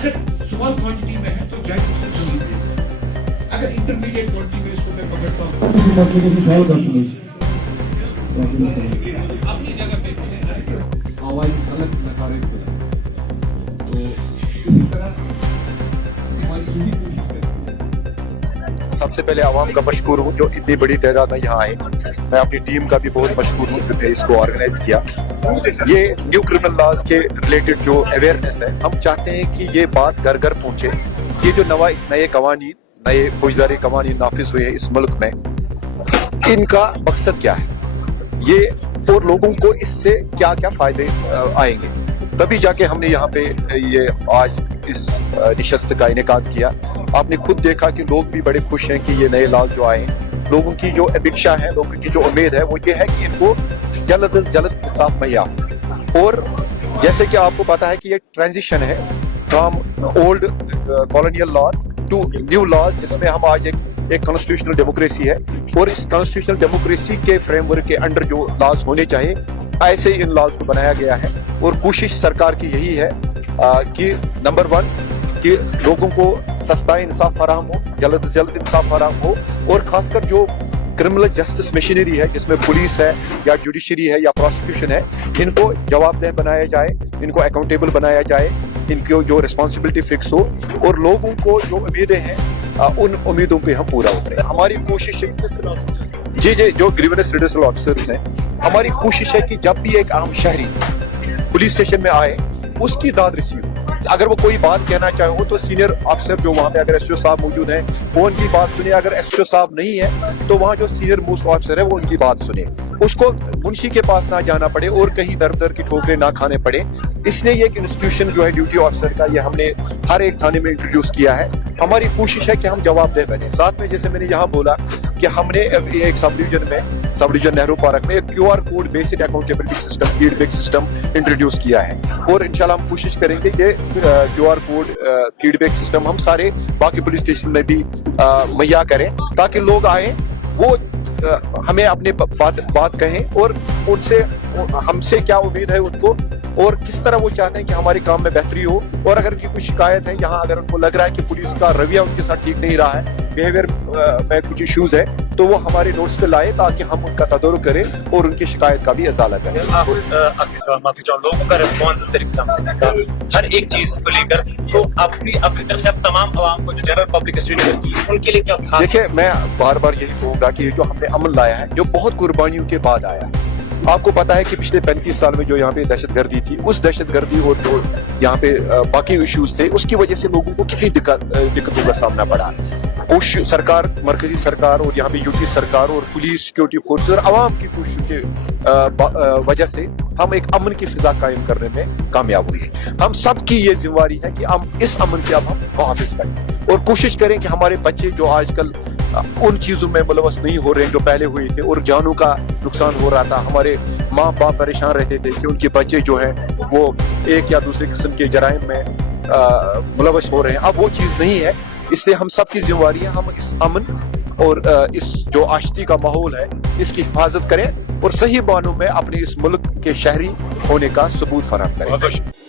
अगर small quantity में है तो जज उसको सही दे, अगर इंटरमीडिएट क्वांटिटी में इसको मैं पकड़ता हूँ अपनी जगह पे आवाज अलग नकारे खुला। तो इसी तरह हमारी यही कोशिश है। सबसे पहले आवाम का मशकूर हूँ जो इतनी बड़ी तादाद में यहाँ आए। मैं अपनी टीम का भी बहुत मशकूर हूँ जिन्होंने इसको ऑर्गेनाइज किया। ये न्यू क्रिमिनल लॉज के रिलेटेड जो अवेयरनेस है, हम चाहते हैं कि ये बात घर घर पहुँचे। ये जो नए कवानीन, नए फौजदारी कवानीन नाफिज हुए हैं इस मुल्क में, इनका मकसद क्या है ये, और लोगों को इससे क्या क्या फायदे आएंगे। तभी जाके हमने यहाँ पे ये आज इस नशस्त का इनेकाद किया। आपने खुद देखा कि लोग भी बड़े खुश हैं कि ये नए लॉज जो आए हैं। लोगों की जो अपेक्षा है, लोगों की जो उम्मीद है वो ये है कि इनको जल्द से जल्द इंसाफ मुहैया। और जैसे कि आपको पता है कि ये ट्रांजिशन है from old colonial laws to new laws, जिसमें हम आज एक कॉन्स्टिट्यूशनल डेमोक्रेसी है। और इस कॉन्स्टिट्यूशनल डेमोक्रेसी के फ्रेमवर्क के अंडर जो लॉज होने चाहिए, ऐसे ही इन लॉज को बनाया गया है। और कोशिश सरकार की यही है कि नंबर 1 कि लोगों को सस्ता इंसाफ फराहम हो, जल्द से जल्द इंसाफ फराहम हो। और खासकर जो क्रिमिनल जस्टिस मशीनरी है, जिसमें पुलिस है या जुडिशरी है या प्रोसिक्यूशन है, इनको जवाबदेह बनाया जाए, इनको अकाउंटेबल बनाया जाए, इनकी जो रिस्पॉन्सिबिलिटी फिक्स हो, और लोगों को जो उम्मीदें हैं उन उम्मीदों पे हम पूरा उतरें। हमारी कोशिश जी जो ग्रीवेंस रिड्यूसल ऑफिसर्स हैं, हमारी कोशिश है कि जब भी एक आम शहरी पुलिस स्टेशन में आए उसकी दाद रिसीव। अगर वो कोई बात कहना चाहे हो तो सीनियर अफसर जो वहाँ पे, अगर एसओ साहब मौजूद हैं वो उनकी बात सुने। अगर एसओ साहब नहीं है तो वहाँ जो सीनियर मोस्ट ऑफिसर है वो उनकी बात सुने। उसको मुंशी के पास ना जाना पड़े और कहीं दर दर की ठोकरें ना खाने पड़े। इसलिए ये एक इंस्टीट्यूशन जो है ड्यूटी ऑफिसर का, ये हमने हर एक थाने में इंट्रोड्यूस किया है। हमारी कोशिश है कि हम जवाबदेह बने। साथ में जैसे मैंने यहाँ बोला कि हमने एक सब डिवीजन नेहरू पार्क में एक QR code based accountability system, feedback system introduce किया है। और इंशाल्लाह हम कोशिश करेंगे ये QR कोड फीडबैक सिस्टम हम सारे बाकी पुलिस स्टेशन में भी मुहैया करें, ताकि लोग आए, वो हमें अपने बात कहें और उनसे हमसे क्या उम्मीद है उनको, और किस तरह वो चाहते हैं कि हमारे काम में बेहतरी हो। और अगर उनकी कोई शिकायत है, यहाँ अगर उनको लग रहा है कि पुलिस का रवैया उनके साथ ठीक नहीं रहा है, बिहेवियर में कुछ इश्यूज है, तो वो हमारे नोट्स पे लाए ताकि हम उनका तदरुक करें और उनकी शिकायत का भी इजाला करें। माफी चाहूँ, लोगों का रिस्पॉन्स इस तरीके से का हर एक चीज को लेकर, तो अपनी तरफ से आप तमाम आवाम को जो जनरल पब्लिक स्टूडेंट होती है उनके लिए क्या खास? देखिए, मैं बार बार यही कहूँगा कि जो हमने अमन लाया है, जो बहुत कुर्बानियों के बाद आया है। आपको पता है कि पिछले 35 साल में जो यहाँ पे दहशतगर्दी थी, उस दहशतगर्दी और जो यहाँ पे बाकी इश्यूज थे, उसकी वजह से लोगों को कितनी दिक्कतों का सामना पड़ा। सरकार, मरकजी सरकार और यहाँ पे यूटी सरकार और पुलिस, सिक्योरिटी फोर्स और आवाम की कोशिशों के वजह से हम एक अमन की फिजा कायम करने में कामयाब हुए। हम सब की ये जिम्मेवारी है कि हम इस अमन के अब हम मुहाफिज बने और कोशिश करें कि हमारे बच्चे जो आजकल उन चीजों में मुलवस नहीं हो रहे हैं जो पहले हुए थे, और जानों का नुकसान हो रहा था। हमारे माँ बाप परेशान रहते थे कि उनके बच्चे जो हैं वो एक या दूसरे किस्म के जराइम में मुलवस हो रहे हैं। अब वो चीज़ नहीं है, इसलिए हम सब की जिम्मेवारी है हम इस अमन और इस जो आशती का माहौल है इसकी हिफाजत करें और सही मानों में अपने इस मुल्क के शहरी होने का सबूत फराहम करें।